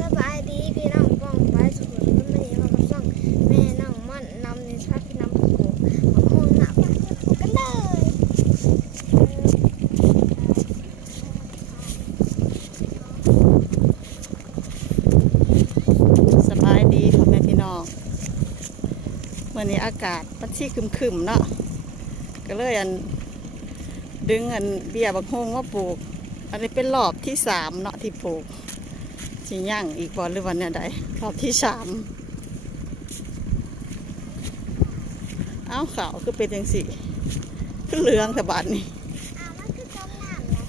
สบายดีพี่น้องป้องไปสุขุมวิทวันนี้มากับช่องแม่น้องม่นนำในชาพี่น้ำผูกมาห้องหนักกันเลยสบายดีพ่อแม่พี่น้องเมื่อนี้อากาศมันชี่ครึมๆเนาะก็เลยอันดึงอันเบียบักฮงมาปลูก อันนี้เป็นรอบที่สามเนาะที่ปลูก สิย่างอีกบอหรือวันเนี่ยใดรอบที่สามเอ้าขาวคือเป็นจังสีคือเหลืองแต่บาดนี่อ้าวมันคือจมน้ำเลย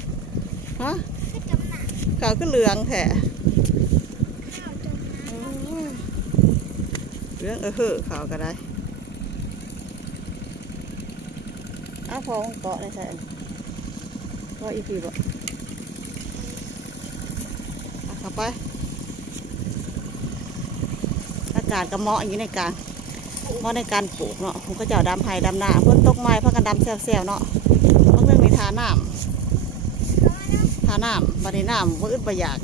ฮะคือจมน้ขาวคือเหลืองแท้ำข้าวจมน้ำเหลืองเออเฮ้อขาวก็ได้เอ้าพอมันเกาะได้ใช่ก็อีพีบ่เอาเข้าไป กาศก็เมาะอย่างนี้ในการเมาะในการปลูกเนาะผมก็จะเอาดำไผ่ดำนาพ่นตกไม้พักกันดำแซวๆเนาะบางเรื่องมีทาน้ำทาน้ำบัดนี้น้ำบ่อึดบ่อยาก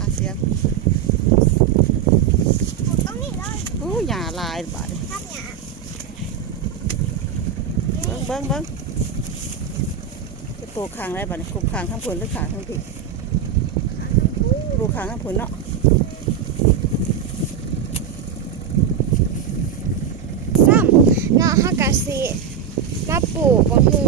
อาเซียนต้องนี่เลยโอ้หญ้าหลายบาดนี้ทับหยาเบิ้งเบิ้งเบิ้งจะปลูกคางได้บัดนี้ปลูกคางทั้งผลหรือขาทั้งผิด ขังผลเนาะซ้ำเนาะฮักกะสิมาปลูกบางหู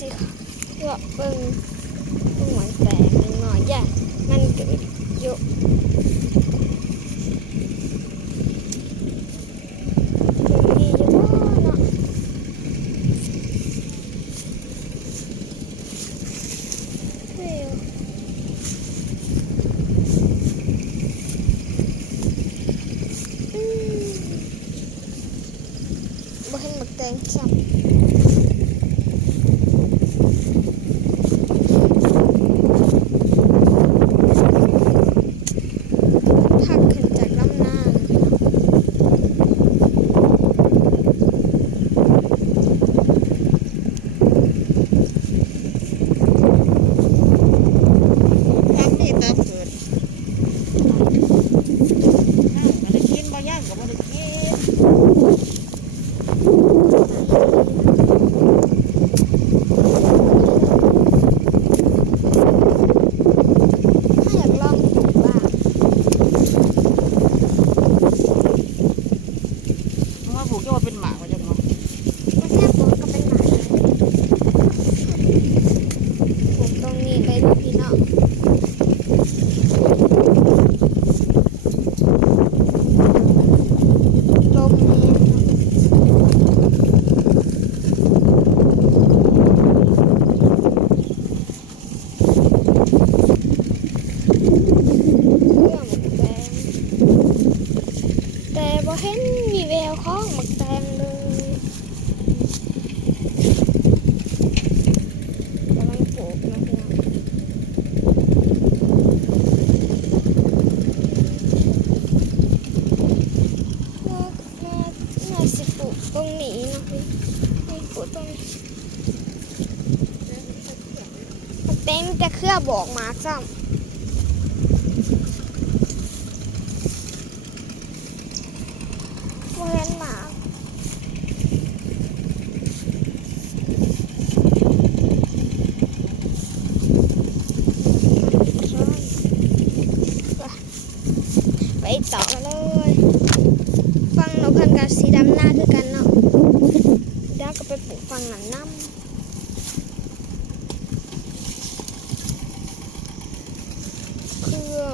สิเลาะเบิ่งเบิ่งมันแปลกหน่อยจ้ะมันเกิดเยอะบ่เห็นบักแตงซ้ำ บอกมาซ้ำบ่เห็นหมาไปต่อเลย ฟังนกพันกับสีดำหน้าคือกันเนาะดี๋ยวก็ไปปลูกฟังหนังน้ำ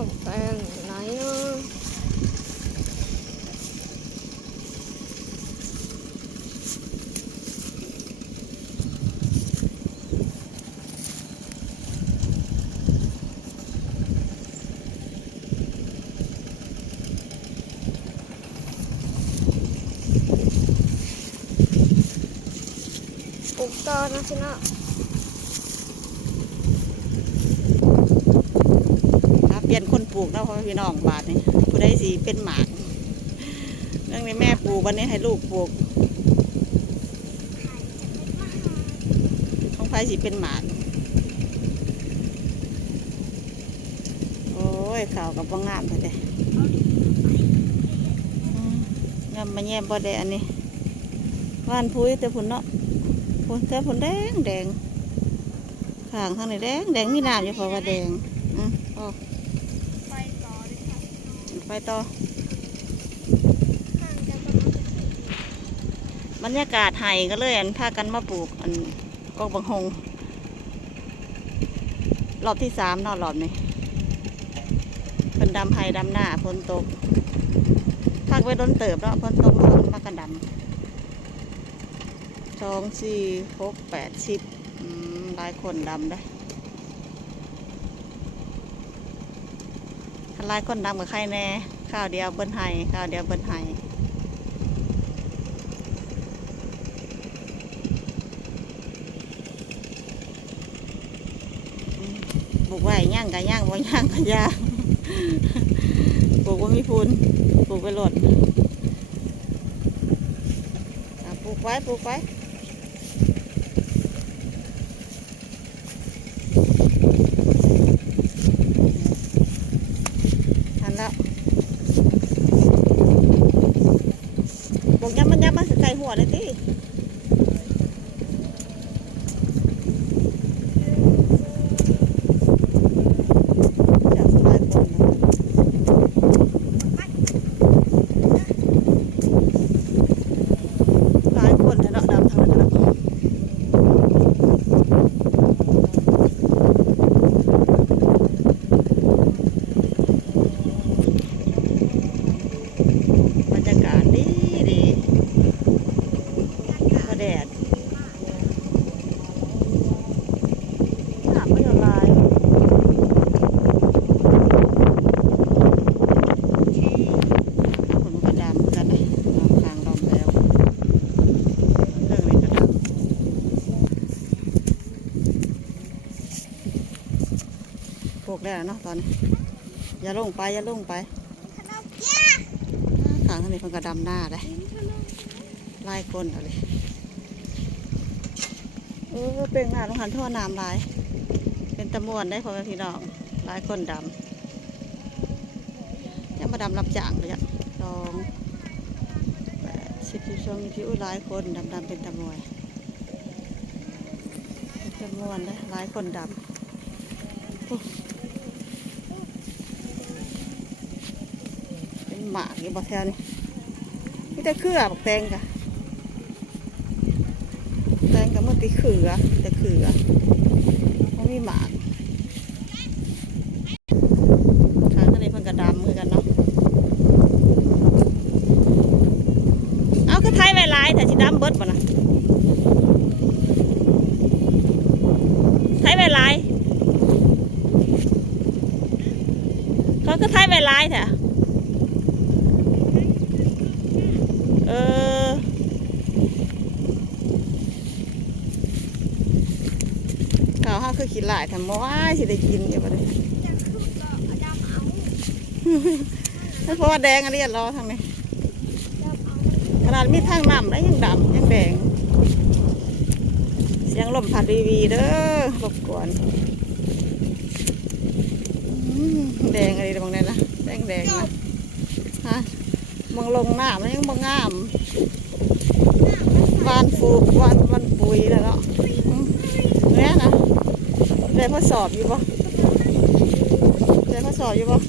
เครื่องแป้งอยู่ไหนเนาะปลูกต่อนะสิเนาะ อะเป ปลูกเนาะพ่อพี่น้องบาทนี่ผู้ใดสิเป็นหมากเรื่องนี้แม่ปลูกวันนี้ให้ลูกปลูกของไฟสิเป็นหมากโอ้ยข่าวกับว่างามเลยเด้อืมงามมาแย่บ่ได้อันนี้ว่านพุ้ยแต่ผุนเนาะผุนแต่ผุนแดงแดงข้างข้างในแดงแดงมีน้ำอยู่เพราะว่าแดงอืออ ไปต่อเลยค่ะ ไปต่อห่างกันประมาณบรรยากาศไห้ก็เลยอันพากันมาปลูกอันกอกบังหงรอบที่สามเนอะรอบนี้เป็นดำไห้ดำหน้าฝนตกพักไว้โดนเติบเนาะฝนตกฝนมากันดำสองสี่หกแปดสิบอืมหลายคนดำได้ คันลายคนดำกับใครแน่ข้าวเดียวเบิ้นไห้ข้าวเดียวเบิ้นไห้ปลูกไว้ย่างกับย่างบ่ย่างกับย่างปลูกว่ามีพูนปลูกไปโหลดปลูกไว้ปลูกไว้ทันแล้วปลูกย้ำมันย้ำมันสิใส่ หัวเลยทีจับหลายคนนะหลายคนแต่เนาะดำทางนั้นเนาะบรรยากาศดีดีก็แดดหนักไม่ละลายผมก็ดำกันเลยลองทางลองแล้วเรื่องอะไรก็ดำพว กแล้วเนาะตอนนี้ อย่าลงไป อย่าลงไปขนมเย้ทางทานนี้เพิ่นก็ดำหน้าได้ไล่ก้นเอาเลยเออเป็นหน้าลงหันท่อน้ำลาย เป็นตะมวนได้พ่อแม่พี่น้องลายคนดำยังมาดำรับจ้างเลยอะสองแปดสิบสิบสองสิบสี่อุ้ยหลายคนดำดำเป็นตะมวยเป็นตะมวนได้หลายคนดำโอ้เป็น หมากอยู่บ่แถวนี้มีแต่เครือบักแตงจ้ะแตงกับมันติเขือแต่เขือมันมีหมากทางทะเลเพิ่นกระดำคือกันเนาะเอาคือไทยไว้หลายแต่สิดำเบิดบ่นะไทยไว้หลายเขาคือไทยไว้หลายแท้ เออ ข้าวห้าคือกินหลายทำม้ายสิได้กินอยู่บ่ได้จะขึ้นก็เอาดำเอาเพราะว่าแดงอันนี้รอทางนี้ดำเอาขนาดมีทางน้ำแล้วยังดำยังแดง เสียงลมพัดวีวีเด้อรบกวนอืมแดงอะไรบางเนี่ยนะแดงแดงๆนะฮะ มึงลงหน้ามันยังบางงามวานฟูวานวานปุ๋ยแล้วเนาะอืมเนี่ยนะได้ทดสอบอยู่ปะได้ทดสอบอยู่ปะ